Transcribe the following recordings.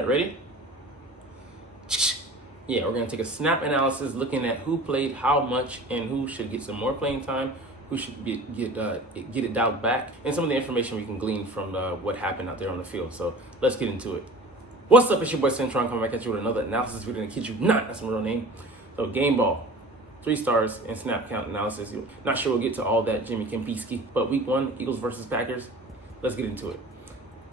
right, ready? Yeah, we're going to take a snap analysis looking at who played how much and who should get some more playing time, who should get it dialed back, and some of the information we can glean from what happened out there on the field. So let's get into it. What's up? It's your boy Cintron coming back at you with another analysis video. To kid you not, that's my real name. So game ball, 3 stars and snap count analysis. Not sure we'll get to all that, Jimmy Kempinski, but week 1, Eagles versus Packers. Let's get into it.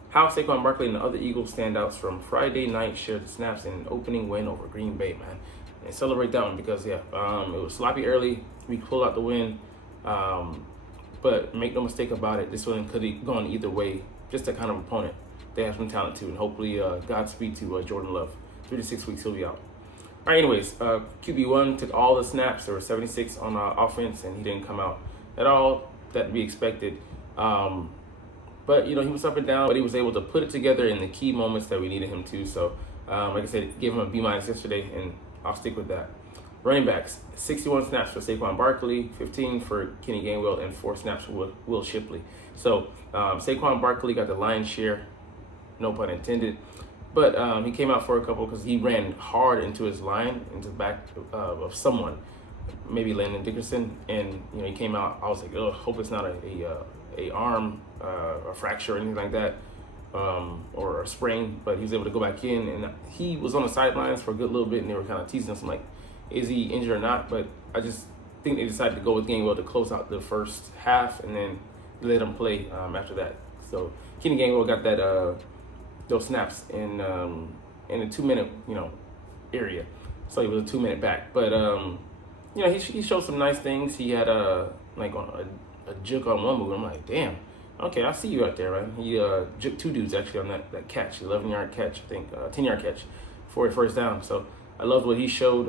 How Saquon Barkley and the other Eagles standouts from Friday night shared the snaps in an opening win over Green Bay, man. And celebrate that one because, it was sloppy early. We pulled out the win. But make no mistake about it, this one could have gone either way. Just that kind of opponent. They have some talent too. And hopefully, Godspeed to Jordan Love. 3 to 6 weeks, he'll be out. All right, anyways, QB1 took all the snaps. There were 76 on offense, and he didn't come out at all. That we expected. But, he was up and down, but he was able to put it together in the key moments that we needed him to. So, like I said, gave him a B- yesterday, and I'll stick with that. Running backs, 61 snaps for Saquon Barkley, 15 for Kenny Gainwell, and 4 snaps for Will Shipley. So, Saquon Barkley got the lion's share, no pun intended. But he came out for a couple because he ran hard into his line, into the back of someone, maybe Landon Dickerson. And, he came out, I was like, oh, hope it's not a arm, a fracture or anything like that, or a sprain, but he was able to go back in, and he was on the sidelines for a good little bit, and they were kind of teasing us. I'm like, is he injured or not? But I just think they decided to go with Gainwell to close out the first half, and then let him play after that. So Kenny Gainwell got that those snaps in a 2-minute area, so he was a 2-minute back. But he showed some nice things. He had a juke on one move. I'm like, damn, okay, I see you out there, man. He juked 2 dudes actually on that catch, 11-yard catch, I think, 10-yard catch for a first down. So I loved what he showed.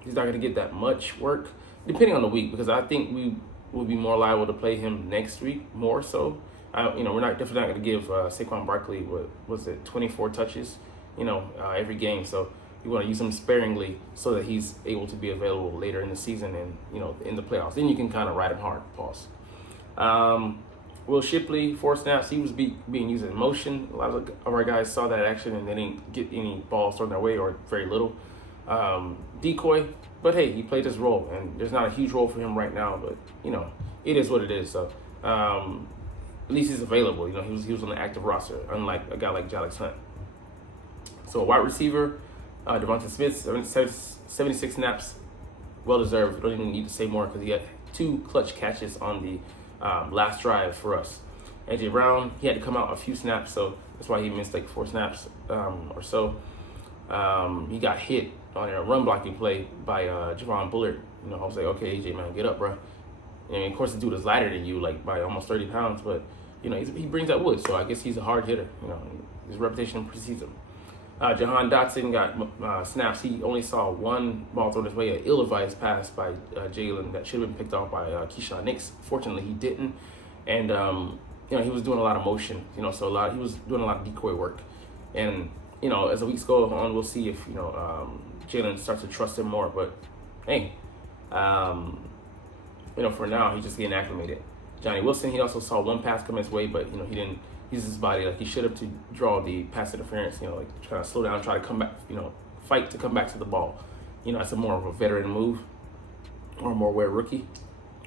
He's not going to get that much work, depending on the week, because I think we will be more liable to play him next week more so. We're definitely not going to give Saquon Barkley, 24 touches, every game. So you want to use him sparingly so that he's able to be available later in the season and, in the playoffs. Then you can kind of ride him hard, pause. Will Shipley, 4 snaps. He was being used in motion. A lot of our guys saw that action and they didn't get any balls thrown their way, or very little. Decoy, but hey, he played his role, and there's not a huge role for him right now, but, it is what it is. So at least he's available. He was on the active roster, unlike a guy like Jalix Hunt. So wide receiver, Devonta Smith, 76 snaps, well-deserved. Don't even need to say more because he had 2 clutch catches on the last drive for us. A.J. Brown, he had to come out a few snaps, so that's why he missed 4 snaps or so. He got hit on a run blocking play by Javon Bullard. I was like, okay, A.J., man, get up, bro. And of course, the dude is lighter than you, by almost 30 pounds, but, he brings that wood, so I guess he's a hard hitter. His reputation precedes him. Jahan Dotson got snaps. He only saw 1 ball thrown his way, an ill-advised pass by Jalen that should have been picked off by Keyshawn Nix. Fortunately, he didn't. And, he was doing a lot of motion, so he was doing a lot of decoy work. And, as the weeks go on, we'll see if, Jalen starts to trust him more. But, hey, for now, he's just getting acclimated. Johnny Wilson, he also saw 1 pass come his way, but, he didn't use his body like he should have to draw the pass interference, try to slow down, try to come back, fight to come back to the ball. It's a more of a veteran move or a more aware rookie.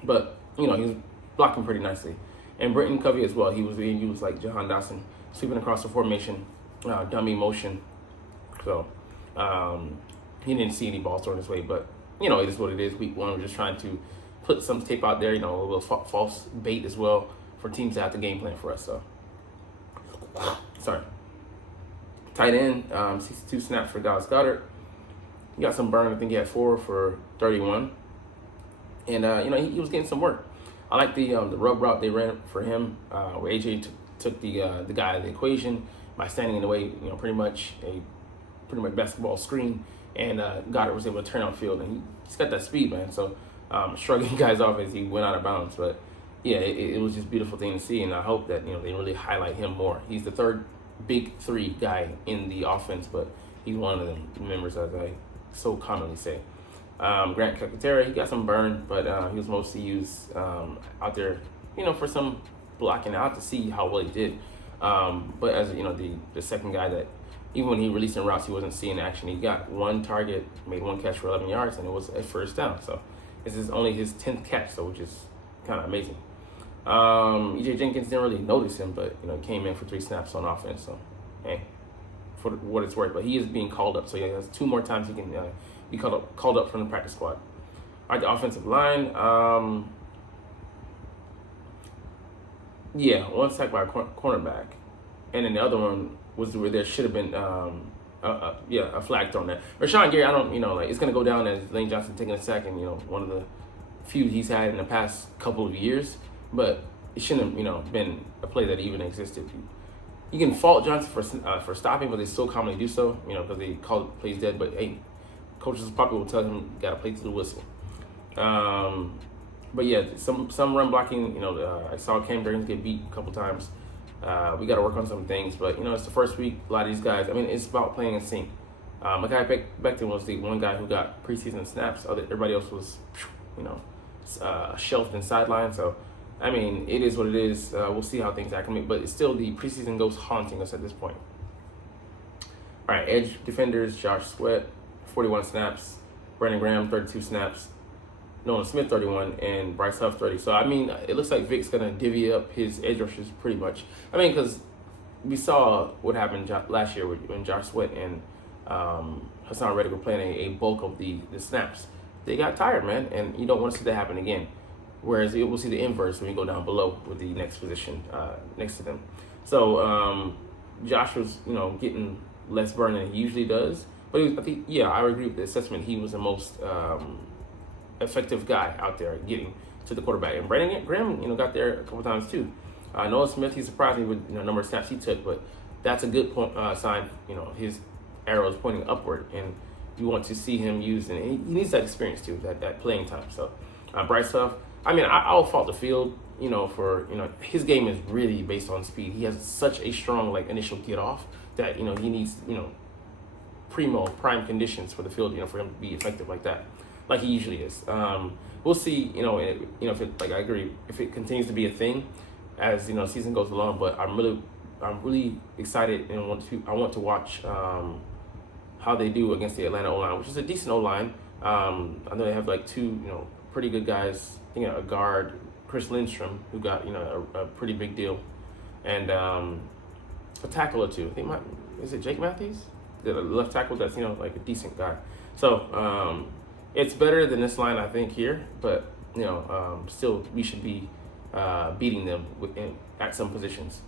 But, he was blocking pretty nicely. And Britton Covey as well, he was being used like Jahan Dotson, sweeping across the formation, dummy motion. So, he didn't see any balls thrown his way, but, it is what it is. Week 1, we're just trying to put some tape out there, a little false bait as well for teams to have the game plan for us. So, sorry. Tight end, 62 snaps for Dallas Goedert. He got some burn. I think he had 4 for 31. And, he was getting some work. I like the rub route they ran for him, where AJ took the guy out of the equation by standing in the way, pretty much basketball screen. And Goddard was able to turn on field. And he's got that speed, man. So, shrugging guys off as he went out of bounds. But, yeah, it was just a beautiful thing to see, and I hope that they really highlight him more. He's the 3rd big 3 guy in the offense, but he's one of the members, as I so commonly say. Grant Calcaterra, he got some burn, but he was mostly used out there, for some blocking out to see how well he did. But as the second guy that even when he released in routes, he wasn't seeing action. He got one target, made one catch for 11 yards, and it was a first down. So this is only his 10th catch, so which is kind of amazing. EJ Jenkins didn't really notice him, but came in for 3 snaps on offense. So hey, for what it's worth, but he is being called up. So he has 2 more times he can be called up from the practice squad. All right, the offensive line. One sack by a cornerback, and then the other one was where there should have been a flag thrown there. Rashawn Gary, I don't it's gonna go down as Lane Johnson taking a sack, and one of the few he's had in the past couple of years, but it shouldn't have been a play that even existed. You can fault Johnson for stopping, but they still commonly do so, because they call plays dead. But hey, coaches probably will tell him got to play to the whistle. But yeah, some run blocking. I saw Cam Durant get beat a couple times. We got to work on some things, but it's the first week. A lot of these guys. I mean, it's about playing in sync. Mekhi Becton was the one guy who got preseason snaps. Everybody else was, shelved and sidelined. So, I mean, it is what it is. We'll see how things acclimate, but it's still the preseason ghost haunting us at this point. All right, edge defenders: Josh Sweat, 41 snaps; Brandon Graham, 32 snaps; Nolan Smith, 31, and Bryce Huff, 30. So, I mean, it looks like Vic's going to divvy up his edge rushers pretty much. I mean, because we saw what happened last year when Josh Sweat and Hassan Reddick were playing a bulk of the snaps. They got tired, man, and you don't want to see that happen again. Whereas we'll see the inverse when you go down below with the next position next to them. So Josh was, getting less burn than he usually does. But I agree with the assessment. He was the most effective guy out there getting to the quarterback. And Brandon Graham, got there a couple times too. Noah Smith, he surprised me with the number of snaps he took, but that's a good sign. His arrow is pointing upward, and you want to see him used, and he needs that experience too, that playing time. So Bryce Huff, I mean, I'll fault the field, for his game is really based on speed. He has such a strong initial get off that he needs prime conditions for the field, for him to be effective like that, like he usually is. We'll see, if it, I agree, if it continues to be a thing as season goes along. But I'm really excited and I want to watch how they do against the Atlanta O-line, which is a decent O-line. I know they have 2 pretty good guys. I think a guard, Chris Lindstrom, who got a pretty big deal, and a tackle or 2. I think is it Jake Matthews, the left tackle that's a decent guy. So it's better than this line, I think, here, but still we should be beating them at some positions.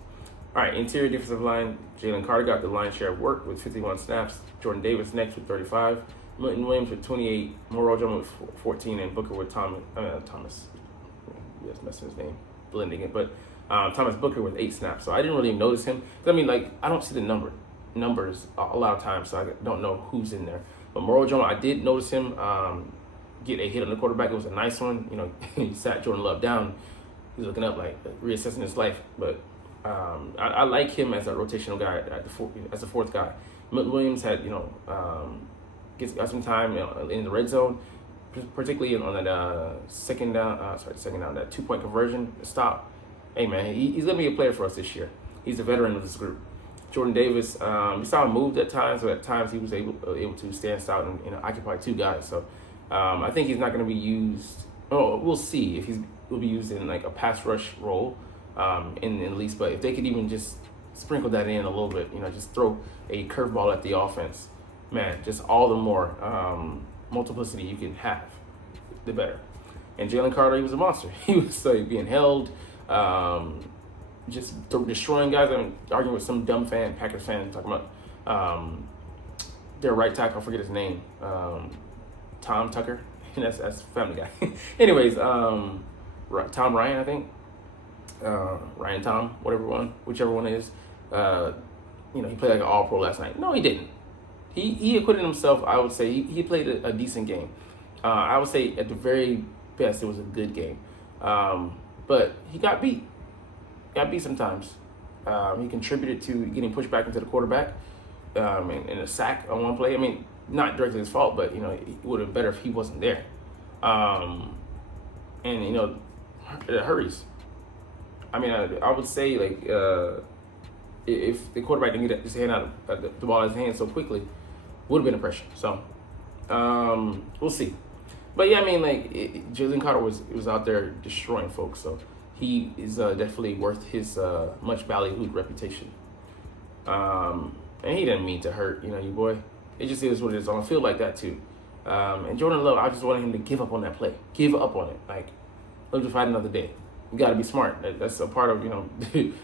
All right, interior defensive line: Jalen Carter got the lion's share of work with 51 snaps. Jordan Davis next with 35. Milton Williams with 28. Morojo with 14, and Booker with Thomas. Yes, messing his name, blending it, but Thomas Booker with 8 snaps. So I didn't really notice him. I mean, I don't see the numbers a lot of times, so I don't know who's in there. But Morojo, I did notice him get a hit on the quarterback. It was a nice one. He sat Jordan Love down. He's looking up, reassessing his life. But I like him as a rotational guy as a 4th guy. Milton Williams had got some time in the red zone, particularly on that second down, that 2-point conversion stop. Hey man, he's gonna be a player for us this year. He's a veteran of this group. Jordan Davis, we saw him move at times, but at times he was able to stand out and occupy 2 guys. So I think he's not going to be used. Oh, we'll see if will be used in a pass rush role in the least. But if they could even just sprinkle that in a little bit, just throw a curveball at the offense, man, just all the more multiplicity you can have, the better. And Jalen Carter, he was a monster. He was being held, just destroying guys. I'm arguing with some dumb Packers fan, talking about their right tackle. I forget his name, Tom Tucker. That's Family Guy. Anyways, Tom Ryan, I think. Ryan Tom, whichever one it is. He played like an all-pro last night. No, he didn't. He acquitted himself. I would say he played a decent game. I would say at the very best it was a good game. But he got beat. Got beat sometimes. He contributed to getting pushed back into the quarterback and a sack on one play. I mean, not directly his fault, but it would have been better if he wasn't there. And it hurries. I mean, I would say if the quarterback didn't get his hand out of the ball out of his hand so quickly, would have been a pressure. So we'll see. But yeah, I mean, like Jalen Carter was out there destroying folks, so he is definitely worth his much ballyhooed reputation. And he didn't mean to hurt, you boy. It just is what it is on a field like that too. And Jordan Love, I just wanted him to give up on that play. Give up on it. Like, live to fight another day. You got to be smart. That's a part of,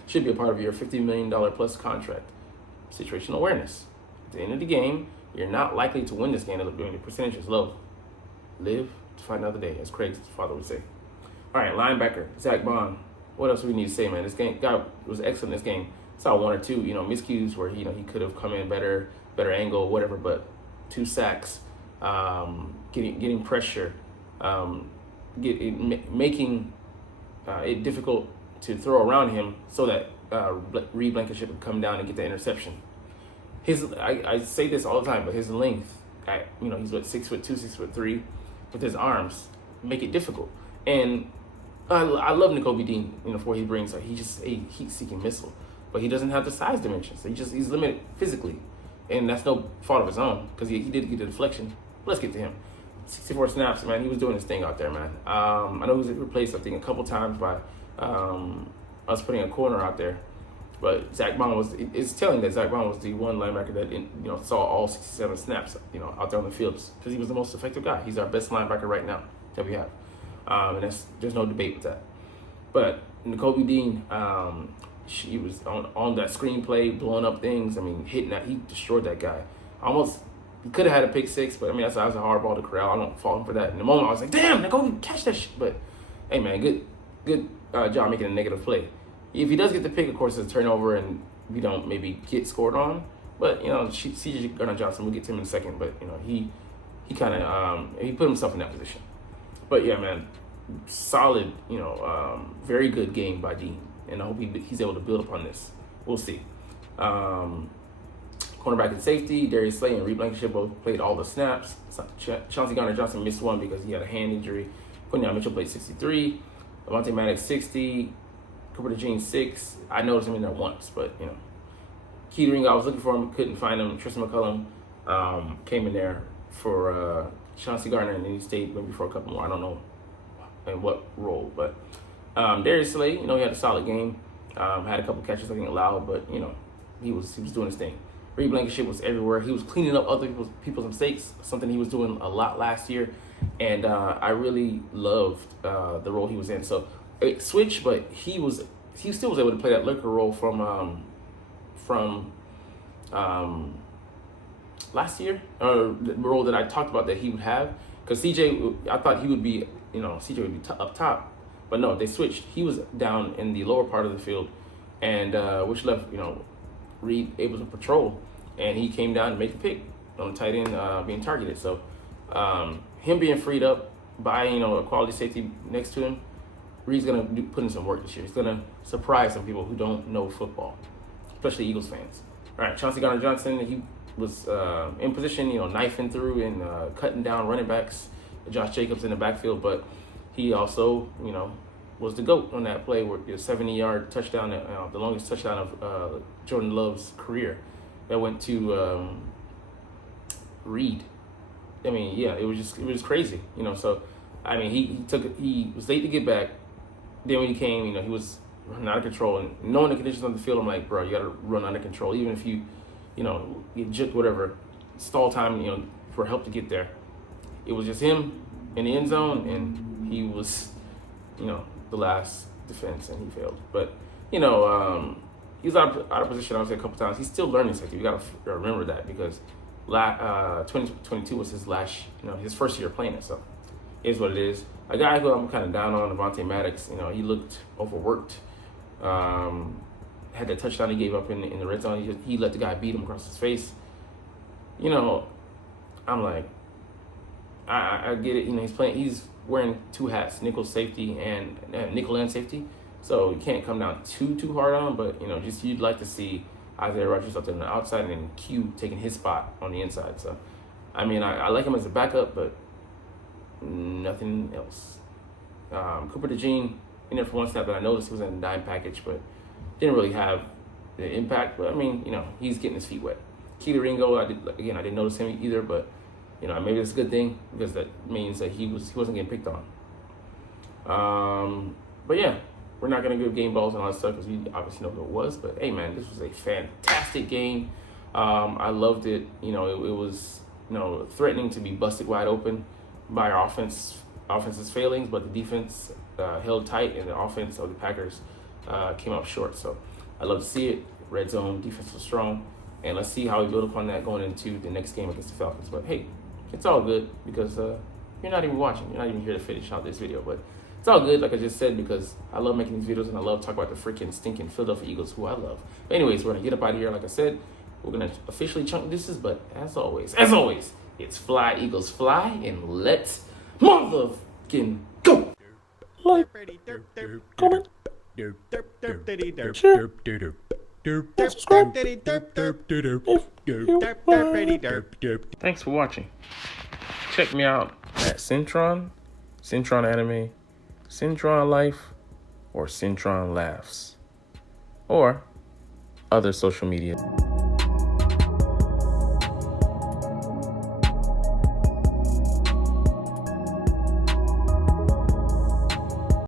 should be a part of your $50 million plus contract. Situational awareness. At the end of the game, you're not likely to win this game when the percentage is low. Live to fight another day, as Craig's father would say. All right, linebacker, Zach Bond. What else do we need to say, man? This game, guy was excellent this game. Saw one or two, miscues where, he could have come in better angle, whatever, but 2 sacks, getting pressure, making it difficult to throw around him so that Reed Blankenship would come down and get the interception. I say this all the time, but his length, he's 6'2", 6'3", with his arms, make it difficult. And I love Nakobe Dean, for he brings, he's just a heat-seeking missile, but he doesn't have the size dimensions. He's limited physically, and that's no fault of his own because he did get the deflection. Let's get to him. 64 snaps, man. He was doing his thing out there, man. I know he was replaced, I think, a couple times by us putting a corner out there. But Zach Bond it's telling that Zach Bond was the one linebacker that saw all 67 snaps, out there on the field because he was the most effective guy. He's our best linebacker right now that we have, and there's no debate with that. But Nakobe Dean, she was on that screenplay, blowing up things. I mean, hitting that, he destroyed that guy. He could have had a pick six, but that was a hard ball to corral. I don't fault him for that. In the moment, I was like, damn, Nakobe, catch that shit. But hey, man, good job making a negative play. If he does get the pick, of course, it's a turnover and we don't maybe get scored on. But, C.J. Gardner-Johnson, we'll get to him in a second. But, he kind of, he put himself in that position. But, yeah, man, solid, very good game by Dean. And I hope he's able to build upon this. We'll see. Cornerback and safety, Darius Slay and Reed Blankenship both played all the snaps. Chauncey Gardner-Johnson missed one because he had a hand injury. Quinyon Mitchell played 63. Avonte Maddox 60. Cooper DeJean 6. I noticed him in there once, but Keetering, I was looking for him, couldn't find him. Tristan McCullum came in there for Chauncey Gardner, and then he stayed maybe for a couple more. I don't know in what role, but Darius Slay, he had a solid game. Had a couple catches I think allowed, but he was doing his thing. Reed Blankenship was everywhere. He was cleaning up other people's mistakes, something he was doing a lot last year, and I really loved the role he was in. So it switched, but he still was able to play that lurker role from last year, or the role that I talked about that he would have. Because CJ, I thought he would be, CJ would be up top, but no, they switched. He was down in the lower part of the field, and which left Reed able to patrol, and he came down to make the pick on the tight end being targeted. So him being freed up by a quality safety next to him, Reed's gonna put in some work this year. He's gonna surprise some people who don't know football, especially Eagles fans. All right, Chauncey Gardner-Johnson, he was in position, knifing through and cutting down running backs, Josh Jacobs in the backfield, but he also, was the GOAT on that play where a 70-yard touchdown, the longest touchdown of Jordan Love's career, that went to Reed. I mean, yeah, it was crazy, So, I mean, he was late to get back. Then when he came, he was running out of control, and knowing the conditions on the field, I'm like, bro, you got to run under control, even if you get jipped, whatever, stall time, for help to get there. It was just him in the end zone, and he was, the last defense, and he failed. But, he was out of position, I would say, a couple times. He's still learning safety. We got to remember that because 2022 was his last, his first year playing it. So it is what it is. A guy who I'm kind of down on, Avonte Maddox, he looked overworked. Had that touchdown he gave up in the red zone. He let the guy beat him across his face. I'm like, I get it. He's wearing 2 hats, nickel safety and nickel and safety. So you can't come down too hard on him, but just you'd like to see Isaiah Rodgers up there on the outside and then Q taking his spot on the inside. So, I mean, I like him as a backup, but nothing else. Cooper DeJean in there for one snap that I noticed he was in a dime package, but didn't really have the impact. But I mean, you know, he's getting his feet wet. Keely Ringo, I didn't notice him either, but you know, maybe it's a good thing because that means that he wasn't getting picked on. But yeah, we're not gonna give game balls and all that stuff because we obviously know what it was. But hey, man, this was a fantastic game. I loved it. You know, it was, you know, threatening to be busted wide open by our offense's failings, but the defense held tight, and the offense of the Packers came up short. So I love to see it. Red zone defense was strong, and let's see how we build upon that going into the next game against the Falcons. But hey, it's all good because you're not even watching. You're not even here to finish out this video, but it's all good, like I just said, because I love making these videos and I love talking about the freaking stinking Philadelphia Eagles, who I love. But anyways, we're gonna get up out of here. Like I said, we're gonna officially chunk this, but as always, it's fly, Eagles, fly, and let's motherfucking go. Like, comment, share, subscribe. Thanks for watching. Check me out at Cintron Anime, Cintron Life, or Cintron Laughs, or other social media.